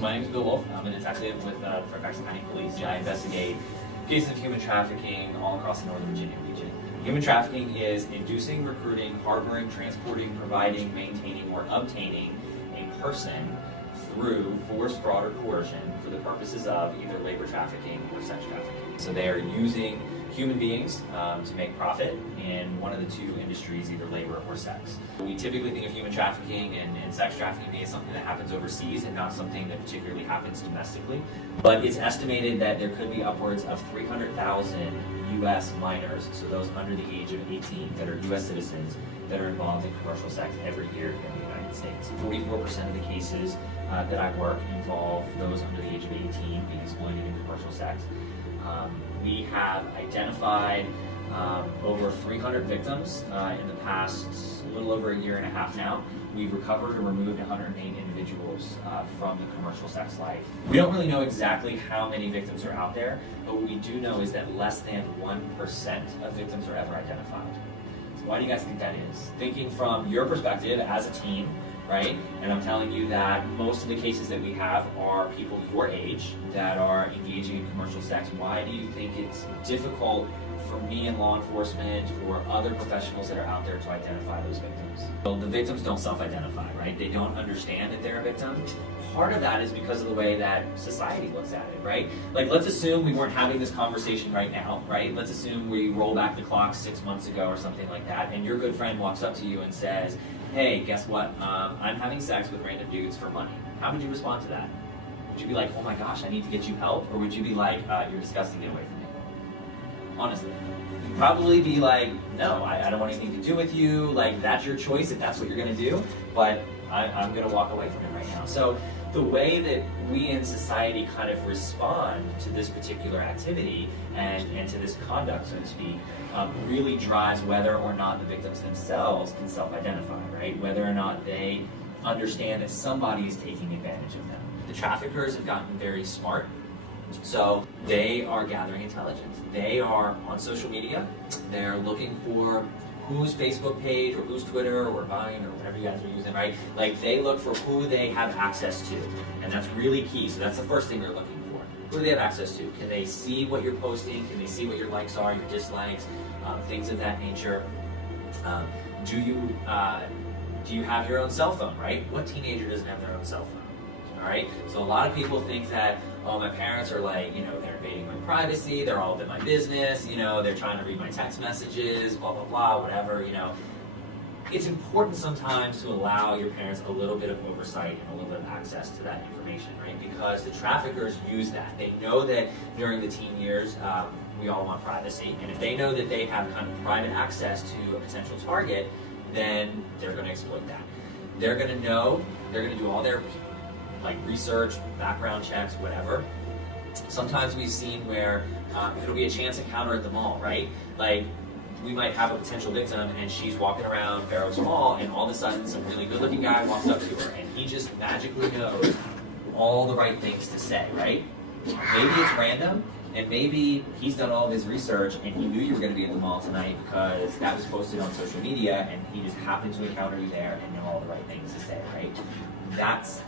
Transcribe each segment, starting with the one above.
So my name is Bill Wolf. I'm a detective with the Fairfax County Police. I investigate cases of human trafficking all across the Northern Virginia region. Human trafficking is inducing, recruiting, harboring, transporting, providing, maintaining, or obtaining a person through force, fraud, or coercion for the purposes of either labor trafficking or sex trafficking. So they are using human beings to make profit in one of the two industries, either labor or sex. We typically think of human trafficking and sex trafficking as something that happens overseas and not something that particularly happens domestically. But it's estimated that there could be upwards of 300,000 U.S. minors, so those under the age of 18 that are U.S. citizens, that are involved in commercial sex every year in the United States. 44% of the cases that I work involve those under the age of 18 being exploited in commercial sex. We have identified over 300 victims in the past little over a year and a half now. We've recovered and removed 108 individuals from the commercial sex life. We don't really know exactly how many victims are out there, but what we do know is that less than 1% of victims are ever identified. So why do you guys think that is? Thinking from your perspective as a team, right? And I'm telling you that most of the cases that we have are people your age that are engaging in commercial sex. Why do you think it's difficult for me and law enforcement or other professionals that are out there to identify those victims? Well, the victims don't self-identify, right? They don't understand that they're a victim. Part of that is because of the way that society looks at it, right? Like, let's assume we weren't having this conversation right now, right? Let's assume we roll back the clock 6 months ago or something like that, and your good friend walks up to you and says, hey, guess what? I'm having sex with random dudes for money. How would you respond to that? Would you be like, oh my gosh, I need to get you help? Or would you be like, you're disgusting, get away from me? Honestly. You'd probably be like, no, I don't want anything to do with you. Like, that's your choice if that's what you're going to do. But I'm going to walk away from it right now. So the way that we in society kind of respond to this particular activity and to this conduct, so to speak, really drives whether or not the victims themselves can self-identify, right? Whether or not they understand that somebody is taking advantage of them. The traffickers have gotten very smart, so they are gathering intelligence. They are on social media. They're looking for whose Facebook page or whose Twitter or Vine or whatever you guys are using, right? Like, they look for who they have access to, and that's really key. So that's the first thing they're looking for. Who do they have access to? Can they see what you're posting? Can they see what your likes are, your dislikes, things of that nature? Do you have your own cell phone, right? What teenager doesn't have their own cell phone? All right? So a lot of people think that, oh, my parents are like, they're invading my privacy, they're all up in my business, they're trying to read my text messages, blah, blah, blah, whatever, It's important sometimes to allow your parents a little bit of oversight and a little bit of access to that information, right? Because the traffickers use that. They know that during the teen years, we all want privacy, and if they know that they have kind of private access to a potential target, then they're going to exploit that. They're going to know, they're going to do all their research, background checks, whatever. Sometimes we've seen where it'll be a chance encounter at the mall, right? Like, we might have a potential victim and she's walking around Fair Oaks Mall, and all of a sudden some really good looking guy walks up to her and he just magically knows all the right things to say, right? Maybe it's random, and maybe he's done all of his research and he knew you were going to be at the mall tonight because that was posted on social media, and he just happened to encounter you there and know all the right things to say, right? That's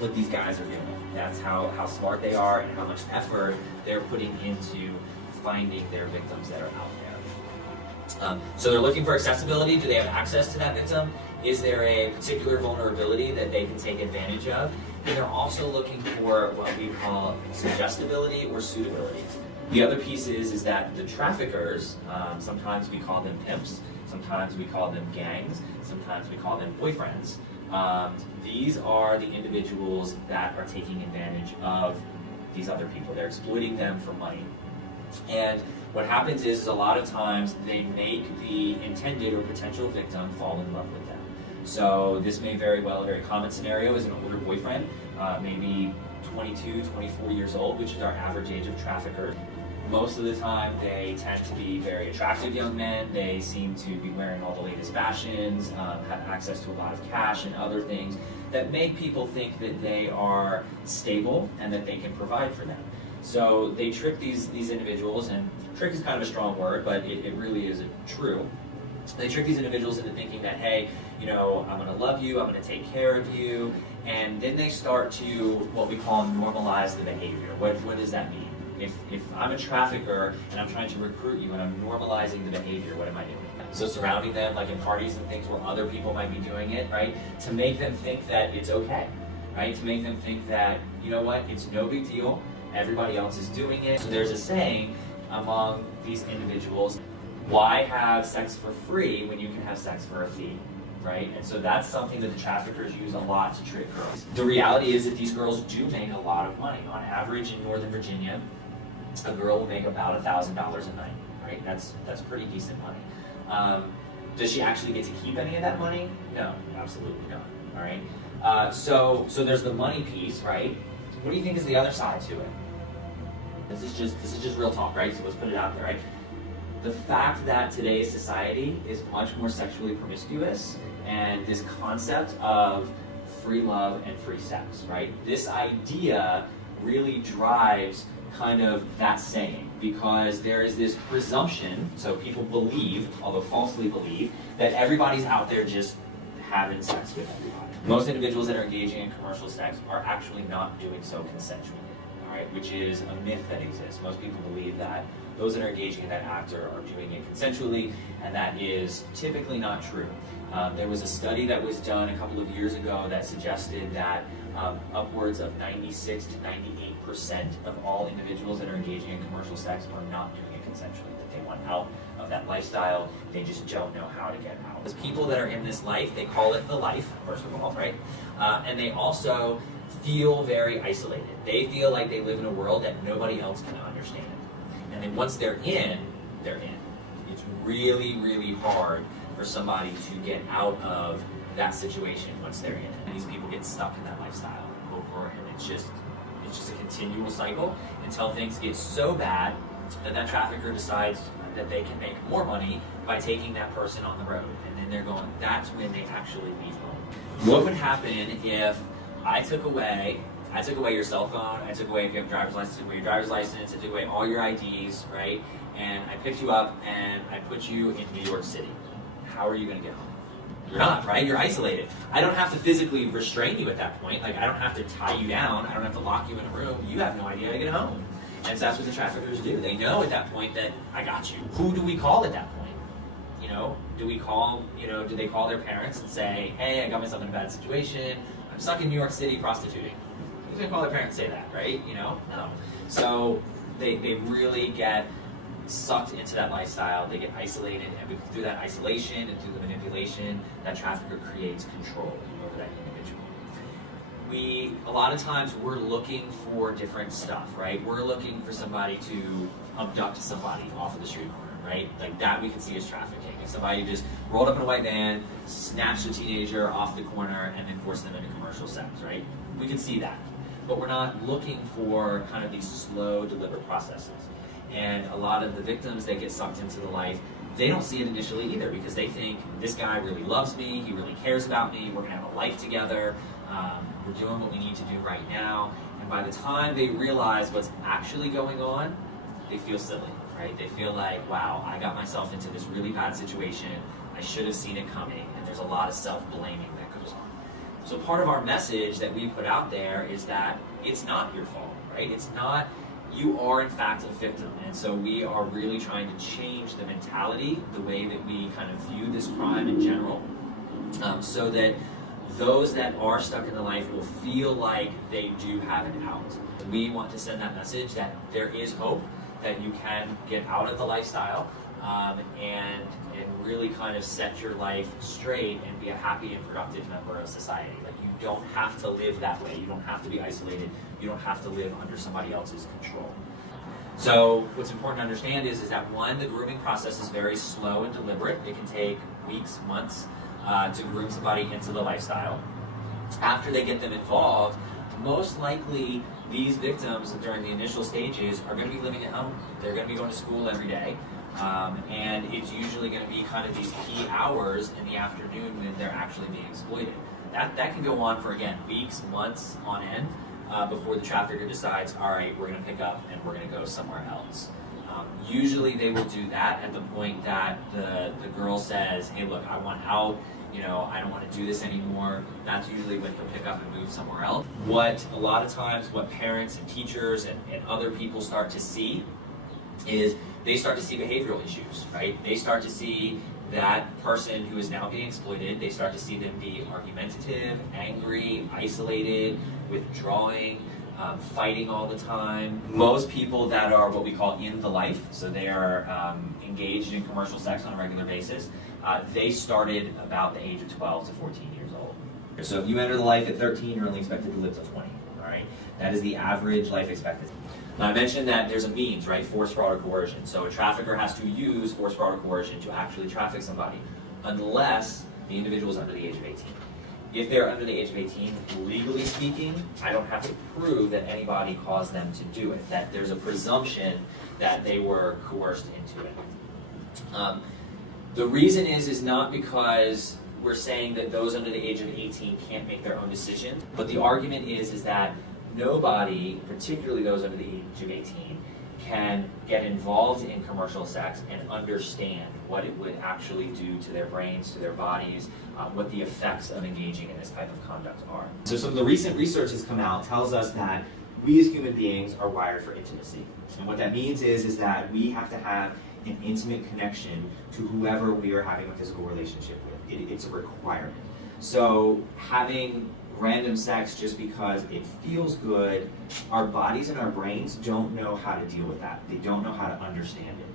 what these guys are doing. That's how smart they are and how much effort they're putting into finding their victims that are out there. So they're looking for accessibility. Do they have access to that victim? Is there a particular vulnerability that they can take advantage of? And they're also looking for what we call suggestibility or suitability. The other piece is that the traffickers, sometimes we call them pimps, sometimes we call them gangs, sometimes we call them boyfriends. These are the individuals that are taking advantage of these other people. They're exploiting them for money. And what happens is a lot of times they make the intended or potential victim fall in love with them. So this may very well, a very common scenario is an older boyfriend, maybe 22, 24 years old, which is our average age of trafficker. Most of the time, they tend to be very attractive young men. They seem to be wearing all the latest fashions, have access to a lot of cash and other things that make people think that they are stable and that they can provide for them. So they trick these individuals, and trick is kind of a strong word, but it really is true. They trick these individuals into thinking that, hey, you know, I'm going to love you, I'm going to take care of you, and then they start to, what we call, normalize the behavior. What does that mean? If I'm a trafficker and I'm trying to recruit you and I'm normalizing the behavior, what am I doing? So surrounding them, like in parties and things where other people might be doing it, right? To make them think that it's okay, right? To make them think that, you know what, it's no big deal, everybody else is doing it. So there's a saying among these individuals, why have sex for free when you can have sex for a fee, right? And so that's something that the traffickers use a lot to trick girls. The reality is that these girls do make a lot of money. On average in Northern Virginia, a girl will make about $1,000 a night, right? That's pretty decent money. Does she actually get to keep any of that money? No, absolutely not, all right? So there's the money piece, right? What do you think is the other side to it? This is just real talk, right? So let's put it out there, right? The fact that today's society is much more sexually promiscuous, and this concept of free love and free sex, right? This idea really drives kind of that saying, because there is this presumption, so people believe, although falsely believe, that everybody's out there just having sex with everybody. Most individuals that are engaging in commercial sex are actually not doing so consensually, all right, which is a myth that exists. Most people believe that those that are engaging in that act are doing it consensually, and that is typically not true. There was a study that was done a couple of years ago that suggested that upwards of 96 to 98% of all individuals that are engaging in commercial sex are not doing it consensually, that they want out of that lifestyle, they just don't know how to get out. As people that are in this life, they call it the life, first of all, right? And they also feel very isolated. They feel like they live in a world that nobody else can understand. And then once they're in, they're in. It's really, really hard for somebody to get out of that situation once they're in. And these people get stuck in that lifestyle over, and it's just a continual cycle until things get so bad that that trafficker decides that they can make more money by taking that person on the road. And then they're going, that's when they actually leave home. What would happen if I took away your cell phone, I took away, if you have a driver's license, I took away your driver's license, I took away all your IDs, right? And I picked you up and I put you in New York City. How are you gonna get home? You're not, right? You're isolated. I don't have to physically restrain you at that point. Like, I don't have to tie you down. I don't have to lock you in a room. You have no idea how to get home. And so that's what the traffickers do. They know at that point that I got you. Who do we call at that point? You know, do they call their parents and say, hey, I got myself in a bad situation. I'm stuck in New York City prostituting. Who's gonna call their parents and say that, right? You know, no. So they really get sucked into that lifestyle. They get isolated, and through that isolation and through the manipulation, that trafficker creates control over that individual. A lot of times we're looking for different stuff, right? We're looking for somebody to abduct somebody off of the street corner, right? Like that we can see as trafficking. If somebody just rolled up in a white van, snatched a teenager off the corner, and then forced them into commercial sex, right? We can see that. But we're not looking for kind of these slow, deliberate processes. And a lot of the victims that get sucked into the life, they don't see it initially either, because they think, this guy really loves me, he really cares about me, we're gonna have a life together, we're doing what we need to do right now. And by the time they realize what's actually going on, they feel silly, right? They feel like, wow, I got myself into this really bad situation, I should have seen it coming, and there's a lot of self-blaming that goes on. So part of our message that we put out there is that it's not your fault, right? It's not, you are in fact a victim. And so we are really trying to change the mentality, the way that we kind of view this crime in general, so that those that are stuck in the life will feel like they do have an out. We want to send that message that there is hope, that you can get out of the lifestyle, and really kind of set your life straight and be a happy and productive member of society. Like, you don't have to live that way. You don't have to be isolated. You don't have to live under somebody else's control. So what's important to understand is that one, the grooming process is very slow and deliberate. It can take weeks, months to groom somebody into the lifestyle. After they get them involved, most likely these victims during the initial stages are going to be living at home. They're going to be going to school every day. And it's usually going to be kind of these key hours in the afternoon when they're actually being exploited. That can go on for, again, weeks, months on end, before the trafficker decides, all right, we're going to pick up and we're going to go somewhere else. Usually they will do that at the point that the girl says, hey look, I want out, I don't want to do this anymore. That's usually when he'll pick up and move somewhere else. A lot of times what parents and teachers and other people start to see is they start to see behavioral issues, right? They start to see that person who is now being exploited, they start to see them be argumentative, angry, isolated, withdrawing, fighting all the time. Most people that are what we call in the life, so they are engaged in commercial sex on a regular basis, they started about the age of 12 to 14 years old. So if you enter the life at 13, you're only expected to live to 20, all right? That is the average life expectancy. Now I mentioned that there's a means, right? Force, fraud, or coercion. So a trafficker has to use force, fraud, or coercion to actually traffic somebody, unless the individual is under the age of 18. If they're under the age of 18, legally speaking, I don't have to prove that anybody caused them to do it, that there's a presumption that they were coerced into it. The reason is not because we're saying that those under the age of 18 can't make their own decisions, but the argument is that nobody, particularly those under the age of 18, can get involved in commercial sex and understand what it would actually do to their brains, to their bodies, what the effects of engaging in this type of conduct are. So some of the recent research has come out tells us that we as human beings are wired for intimacy. And what that means is that we have to have an intimate connection to whoever we are having a physical relationship with. It's a requirement. So having random sex just because it feels good, our bodies and our brains don't know how to deal with that. They don't know how to understand it.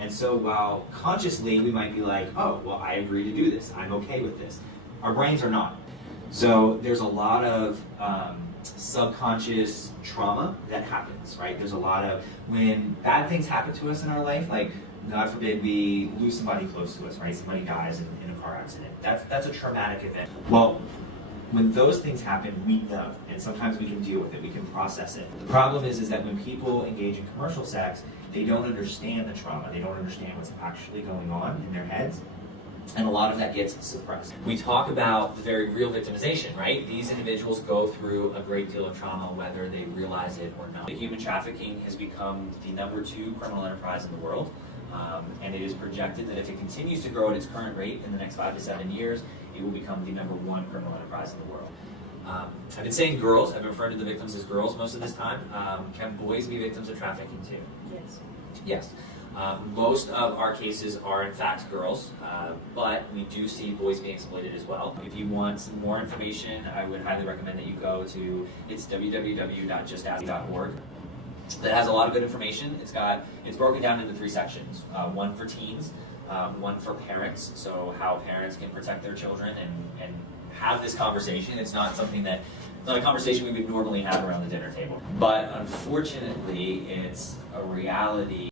And so while consciously we might be like, oh, well, I agree to do this. I'm okay with this. Our brains are not. So there's a lot of subconscious trauma that happens, right? There's a lot of, when bad things happen to us in our life, like God forbid we lose somebody close to us, right? Somebody dies in a car accident. That's a traumatic event. Well, when those things happen, we know, and sometimes we can deal with it, we can process it. The problem is that when people engage in commercial sex, they don't understand the trauma, they don't understand what's actually going on in their heads, and a lot of that gets suppressed. We talk about the very real victimization, right? These individuals go through a great deal of trauma, whether they realize it or not. Human trafficking has become the #2 criminal enterprise in the world, and it is projected that if it continues to grow at its current rate in the next 5 to 7 years, it will become the #1 criminal enterprise in the world. I've been saying girls, I've been referring to the victims as girls most of this time. Can boys be victims of trafficking too? Yes. Yes. Most of our cases are in fact girls, but we do see boys being exploited as well. If you want some more information, I would highly recommend that you go to, it's www.justask.org. That has a lot of good information. It's broken down into 3 sections. One for teens, one for parents, so how parents can protect their children and have this conversation. It's not a conversation we would normally have around the dinner table. But unfortunately, it's a reality.